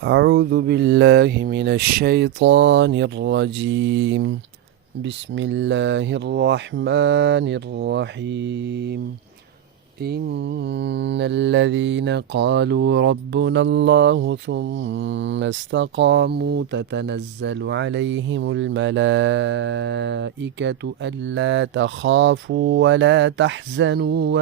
أعوذ بالله من الشيطان الرجيم. بسم الله الرحمن الرحيم. إن الذين قالوا ربنا الله ثم استقاموا تتنزل عليهم الملائكة ألا تخافوا ولا تحزنوا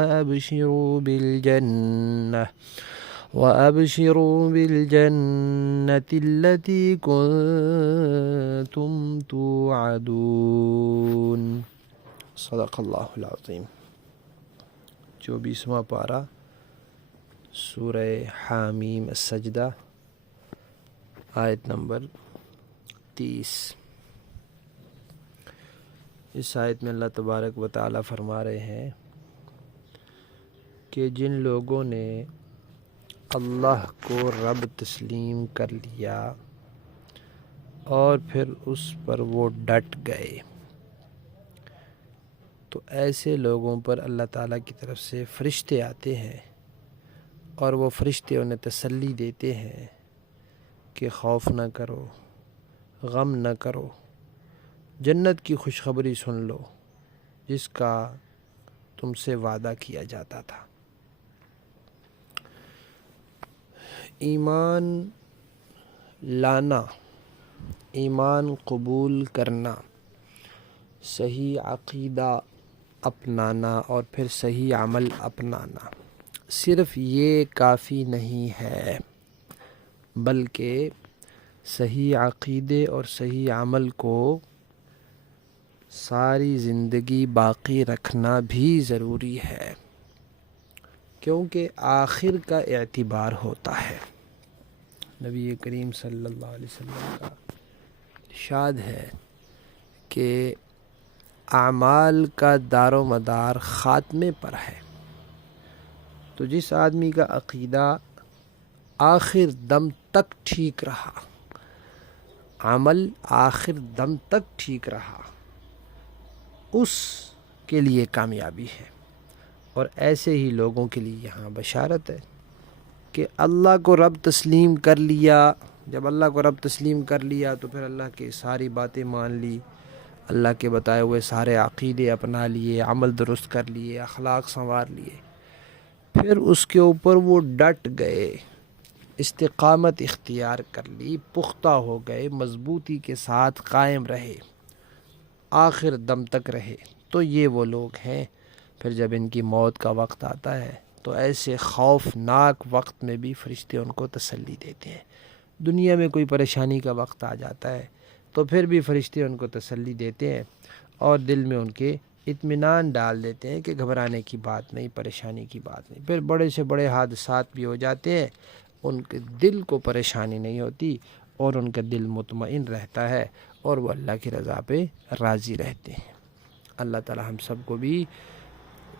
وأبشروا بالجنة التي كنتم توعدون. صدق اللہ العظیم. 24واں پارہ سورہ حامیم السجدہ، آیت نمبر 30. اس آیت میں اللہ تبارک و تعالی فرما رہے ہیں کہ جن لوگوں نے اللہ کو رب تسلیم کر لیا اور پھر اس پر وہ ڈٹ گئے، تو ایسے لوگوں پر اللہ تعالیٰ کی طرف سے فرشتے آتے ہیں اور وہ فرشتے انہیں تسلی دیتے ہیں کہ خوف نہ کرو، غم نہ کرو، جنت کی خوشخبری سن لو جس کا تم سے وعدہ کیا جاتا تھا. ایمان لانا، ایمان قبول کرنا، صحیح عقیدہ اپنانا اور پھر صحیح عمل اپنانا، صرف یہ کافی نہیں ہے، بلکہ صحیح عقیدے اور صحیح عمل کو ساری زندگی باقی رکھنا بھی ضروری ہے، کیونکہ آخر کا اعتبار ہوتا ہے. نبی کریم صلی اللہ علیہ وسلم کا ارشاد ہے کہ اعمال کا دار و مدار خاتمے پر ہے. تو جس آدمی کا عقیدہ آخر دم تک ٹھیک رہا، عمل آخر دم تک ٹھیک رہا، اس کے لیے کامیابی ہے. اور ایسے ہی لوگوں کے لیے یہاں بشارت ہے کہ اللہ کو رب تسلیم کر لیا. جب اللہ کو رب تسلیم کر لیا تو پھر اللہ کی ساری باتیں مان لی، اللہ کے بتائے ہوئے سارے عقیدے اپنا لیے، عمل درست کر لیے، اخلاق سنوار لیے، پھر اس کے اوپر وہ ڈٹ گئے، استقامت اختیار کر لی، پختہ ہو گئے، مضبوطی کے ساتھ قائم رہے، آخر دم تک رہے، تو یہ وہ لوگ ہیں. پھر جب ان کی موت کا وقت آتا ہے تو ایسے خوفناک وقت میں بھی فرشتے ان کو تسلی دیتے ہیں. دنیا میں کوئی پریشانی کا وقت آ جاتا ہے تو پھر بھی فرشتے ان کو تسلی دیتے ہیں اور دل میں ان کے اطمینان ڈال دیتے ہیں کہ گھبرانے کی بات نہیں، پریشانی کی بات نہیں. پھر بڑے سے بڑے حادثات بھی ہو جاتے ہیں، ان کے دل کو پریشانی نہیں ہوتی اور ان کا دل مطمئن رہتا ہے اور وہ اللہ کی رضا پہ راضی رہتے ہیں. اللہ تعالی ہم سب کو بھی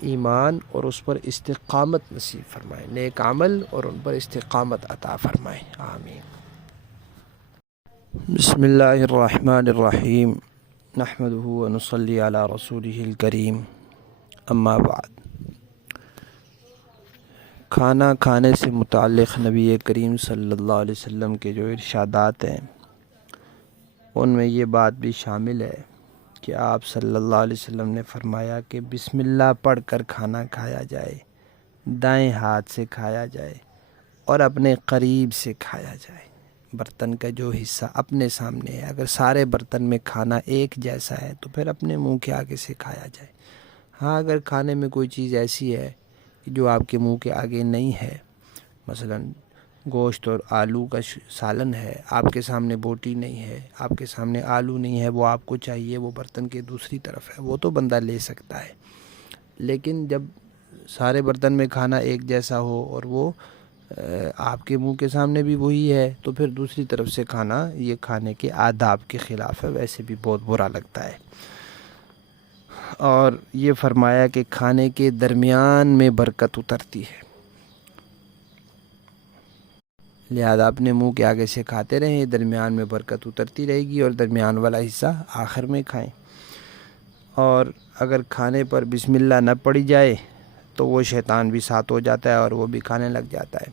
ایمان اور اس پر استقامت نصیب فرمائے، نیک عمل اور ان پر استقامت عطا فرمائے، آمین. بسم اللہ الرحمن الرحیم. نحمده ونصلی علی رسولہ الکریم، اما بعد. کھانا کھانے سے متعلق نبی کریم صلی اللہ علیہ وسلم کے جو ارشادات ہیں ان میں یہ بات بھی شامل ہے کہ آپ صلی اللہ علیہ وسلم نے فرمایا کہ بسم اللہ پڑھ کر کھانا کھایا جائے، دائیں ہاتھ سے کھایا جائے اور اپنے قریب سے کھایا جائے. برتن کا جو حصہ اپنے سامنے ہے، اگر سارے برتن میں کھانا ایک جیسا ہے تو پھر اپنے منہ کے آگے سے کھایا جائے. ہاں، اگر کھانے میں کوئی چیز ایسی ہے جو آپ کے منہ کے آگے نہیں ہے، مثلاً گوشت اور آلو کا سالن ہے، آپ کے سامنے بوٹی نہیں ہے، آپ کے سامنے آلو نہیں ہے، وہ آپ کو چاہیے، وہ برتن کے دوسری طرف ہے، وہ تو بندہ لے سکتا ہے. لیکن جب سارے برتن میں کھانا ایک جیسا ہو اور وہ آپ کے منہ کے سامنے بھی وہی ہے تو پھر دوسری طرف سے کھانا یہ کھانے کے آداب کے خلاف ہے، ویسے بھی بہت برا لگتا ہے. اور یہ فرمایا کہ کھانے کے درمیان میں برکت اترتی ہے، لہذا اپنے منہ کے آگے سے کھاتے رہیں، درمیان میں برکت اترتی رہے گی اور درمیان والا حصہ آخر میں کھائیں. اور اگر کھانے پر بسم اللہ نہ پڑھی جائے تو وہ شیطان بھی ساتھ ہو جاتا ہے اور وہ بھی کھانے لگ جاتا ہے.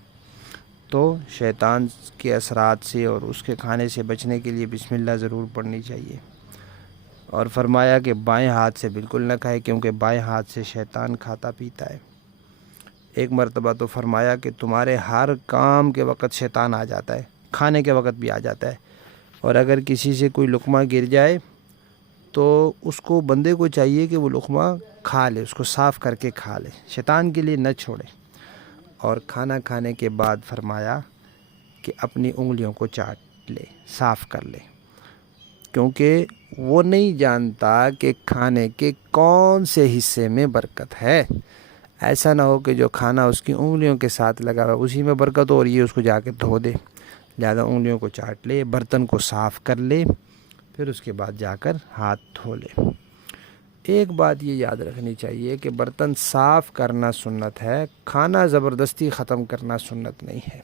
تو تو شیطان کے اثرات سے اور اس کے کھانے سے بچنے کے لیے بسم اللہ ضرور پڑھنی چاہیے، اور فرمایا کہ بائیں ہاتھ سے بالکل نہ کھائے، کیونکہ بائیں ہاتھ سے شیطان کھاتا پیتا ہے۔ ایک مرتبہ تو فرمایا کہ تمہارے ہر کام کے وقت شیطان آ جاتا ہے، کھانے کے وقت بھی آ جاتا ہے، اور اگر کسی سے کوئی لقمہ گر جائے تو اس کو بندے کو چاہیے کہ وہ لقمہ کھا لے، اس کو صاف کر کے کھا لے، شیطان کے لیے نہ چھوڑے۔ اور کھانا کھانے کے بعد فرمایا کہ اپنی انگلیوں کو چاٹ لے، صاف کر لے، کیونکہ وہ نہیں جانتا کہ کھانے کے کون سے حصے میں برکت ہے۔ ایسا نہ ہو کہ جو کھانا اس کی انگلیوں کے ساتھ لگا ہوا اسی میں برکت ہو رہی ہے، اس کو جا کے دھو دے۔ لہذا انگلیوں کو چاٹ لے، برتن کو صاف کر لے، پھر اس کے بعد جا کر ہاتھ دھو لے۔ ایک بات یہ یاد رکھنی چاہیے کہ برتن صاف کرنا سنت ہے، کھانا زبردستی ختم کرنا سنت نہیں ہے،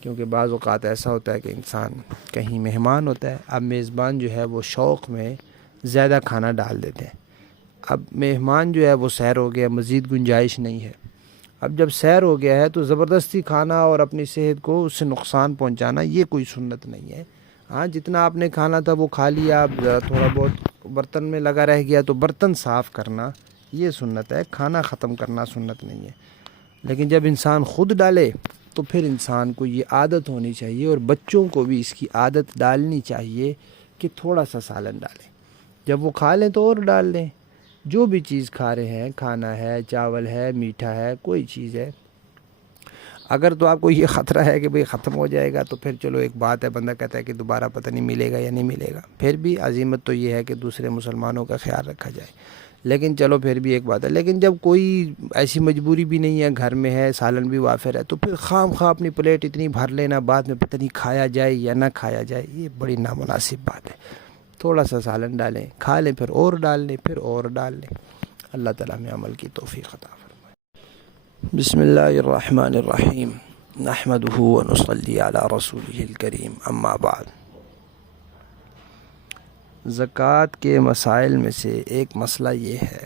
کیونکہ بعض اوقات ایسا ہوتا ہے کہ انسان کہیں مہمان ہوتا ہے، اب میزبان جو ہے وہ شوق میں زیادہ کھانا ڈال دیتے ہیں، اب مہمان جو ہے وہ سیر ہو گیا، مزید گنجائش نہیں ہے۔ اب جب سیر ہو گیا ہے تو زبردستی کھانا اور اپنی صحت کو اس سے نقصان پہنچانا یہ کوئی سنت نہیں ہے۔ ہاں، جتنا آپ نے کھانا تھا وہ کھا لیا، اب تھوڑا بہت برتن میں لگا رہ گیا تو برتن صاف کرنا یہ سنت ہے، کھانا ختم کرنا سنت نہیں ہے۔ لیکن جب انسان خود ڈالے تو پھر انسان کو یہ عادت ہونی چاہیے، اور بچوں کو بھی اس کی عادت ڈالنی چاہیے کہ تھوڑا سا سالن ڈالیں، جب وہ کھا لیں تو اور ڈال لیں۔ جو بھی چیز کھا رہے ہیں، کھانا ہے، چاول ہے، میٹھا ہے، کوئی چیز ہے، اگر تو آپ کو یہ خطرہ ہے کہ بھئی ختم ہو جائے گا تو پھر چلو ایک بات ہے، بندہ کہتا ہے کہ دوبارہ پتہ نہیں ملے گا یا نہیں ملے گا، پھر بھی عزیمت تو یہ ہے کہ دوسرے مسلمانوں کا خیال رکھا جائے۔ لیکن چلو پھر بھی ایک بات ہے، لیکن جب کوئی ایسی مجبوری بھی نہیں ہے، گھر میں ہے، سالن بھی وافر ہے، تو پھر خام خواہ اپنی پلیٹ اتنی بھر لینا، بعد میں پتہ نہیں کھایا جائے یا نہ کھایا جائے، یہ بڑی نامناسب بات ہے۔ تھوڑا سا سالن ڈالیں، کھا لیں، پھر اور ڈال لیں، پھر اور ڈال لیں۔ اللہ تعالیٰ میں عمل کی توفیق عطا فرمائے۔ بسم اللہ الرحمن الرحیم، نحمدہ ونصلی علی رسولہ الکریم، اما بعد۔ زکوٰۃ کے مسائل میں سے ایک مسئلہ یہ ہے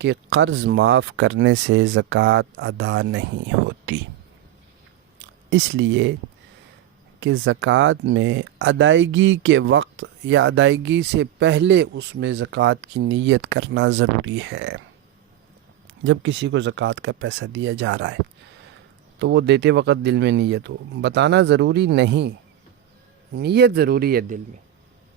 کہ قرض معاف کرنے سے زکوٰۃ ادا نہیں ہوتی، اس لیے کہ زکوٰۃ میں ادائیگی کے وقت یا ادائیگی سے پہلے اس میں زکوٰۃ کی نیت کرنا ضروری ہے۔ جب کسی کو زکوٰۃ کا پیسہ دیا جا رہا ہے تو وہ دیتے وقت دل میں نیت ہو، بتانا ضروری نہیں، نیت ضروری ہے دل میں،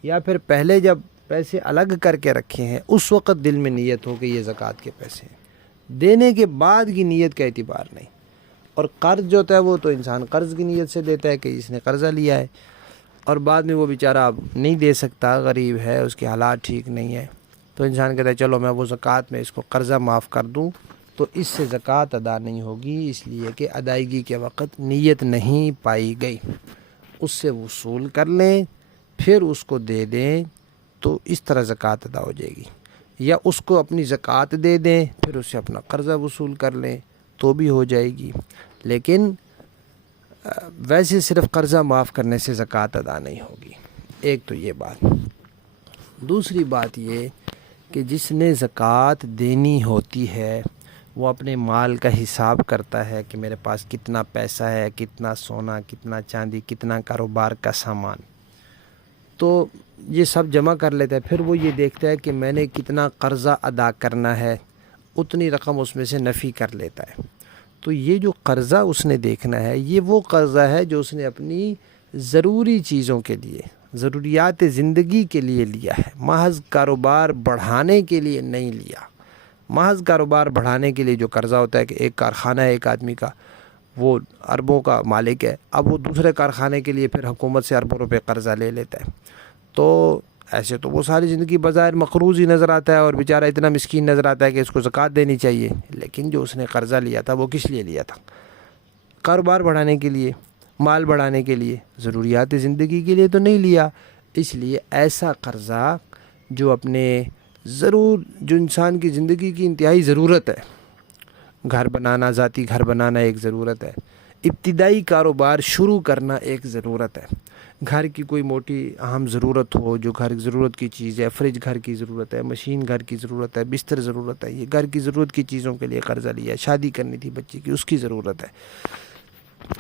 یا پھر پہلے جب پیسے الگ کر کے رکھے ہیں اس وقت دل میں نیت ہو کہ یہ زکوٰۃ کے پیسے ہیں، دینے کے بعد کی نیت کا اعتبار نہیں۔ اور قرض جو ہوتا ہے وہ تو انسان قرض کی نیت سے دیتا ہے کہ اس نے قرضہ لیا ہے، اور بعد میں وہ بیچارہ اب نہیں دے سکتا، غریب ہے، اس کے حالات ٹھیک نہیں ہے، تو انسان کہتا ہے چلو میں وہ زکوٰۃ میں اس کو قرضہ معاف کر دوں، تو اس سے زکوٰۃ ادا نہیں ہوگی، اس لیے کہ ادائیگی کے وقت نیت نہیں پائی گئی۔ اس سے وصول کر لیں، پھر اس کو دے دیں، تو اس طرح زکوٰۃ ادا ہو جائے گی، یا اس کو اپنی زکوٰۃ دے دیں، پھر اس سے اپنا قرضہ وصول کر لیں تو بھی ہو جائے گی۔ لیکن ویسے صرف قرضہ معاف کرنے سے زکوٰۃ ادا نہیں ہوگی۔ ایک تو یہ بات۔ دوسری بات یہ کہ جس نے زکوٰۃ دینی ہوتی ہے وہ اپنے مال کا حساب کرتا ہے کہ میرے پاس کتنا پیسہ ہے، کتنا سونا، کتنا چاندی، کتنا کاروبار کا سامان، تو یہ سب جمع کر لیتا ہے، پھر وہ یہ دیکھتا ہے کہ میں نے کتنا قرضہ ادا کرنا ہے، اتنی رقم اس میں سے نفی کر لیتا ہے۔ تو یہ جو قرضہ اس نے دیکھنا ہے، یہ وہ قرضہ ہے جو اس نے اپنی ضروری چیزوں کے لیے، ضروریات زندگی کے لیے لیا ہے، محض کاروبار بڑھانے کے لیے نہیں لیا۔ محض کاروبار بڑھانے کے لیے جو قرضہ ہوتا ہے کہ ایک کارخانہ ہے ایک آدمی کا، وہ اربوں کا مالک ہے، اب وہ دوسرے کارخانے کے لیے پھر حکومت سے اربوں روپے قرضہ لے لیتا ہے، تو ایسے تو وہ ساری زندگی بظاہر مقروض ہی نظر آتا ہے اور بیچارہ اتنا مسکین نظر آتا ہے کہ اس کو زکوٰۃ دینی چاہیے، لیکن جو اس نے قرضہ لیا تھا وہ کس لیے لیا تھا؟ کاروبار بڑھانے کے لیے، مال بڑھانے کے لیے، ضروریات زندگی کے لیے تو نہیں لیا۔ اس لیے ایسا قرضہ جو جو انسان کی زندگی کی انتہائی ضرورت ہے، گھر بنانا، ذاتی گھر بنانا ایک ضرورت ہے، ابتدائی کاروبار شروع کرنا ایک ضرورت ہے، گھر کی کوئی موٹی اہم ضرورت ہو جو گھر ضرورت کی چیز ہے، فریج گھر کی ضرورت ہے، مشین گھر کی ضرورت ہے، بستر ضرورت ہے، یہ گھر کی ضرورت کی چیزوں کے لیے قرضہ لیا ہے، شادی کرنی تھی بچے کی، اس کی ضرورت ہے،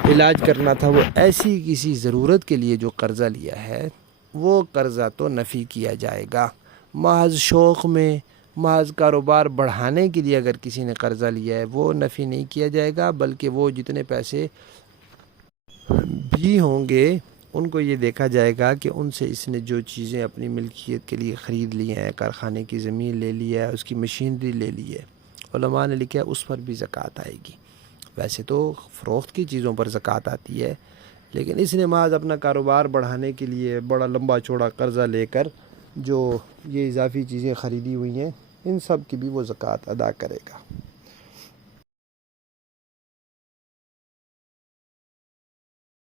علاج کرنا تھا، وہ ایسی کسی ضرورت کے لیے جو قرضہ لیا ہے وہ قرضہ تو نفی کیا جائے گا۔ محض شوق میں، محض کاروبار بڑھانے کے لیے اگر کسی نے قرضہ لیا ہے وہ نفی نہیں کیا جائے گا، بلکہ وہ جتنے پیسے بھی ہوں گے ان کو یہ دیکھا جائے گا کہ ان سے اس نے جو چیزیں اپنی ملکیت کے لیے خرید لی ہیں، کارخانے کی زمین لے لی ہے، اس کی مشینری لے لی ہے، علماء نے لکھا ہے اس پر بھی زکوٰۃ آئے گی۔ ویسے تو فروخت کی چیزوں پر زکوٰۃ آتی ہے، لیکن اس نے محض اپنا کاروبار بڑھانے کے لیے بڑا لمبا چوڑا قرضہ لے کر جو یہ اضافی چیزیں خریدی ہوئی ہیں ان سب کی بھی وہ زکوٰۃ ادا کرے گا۔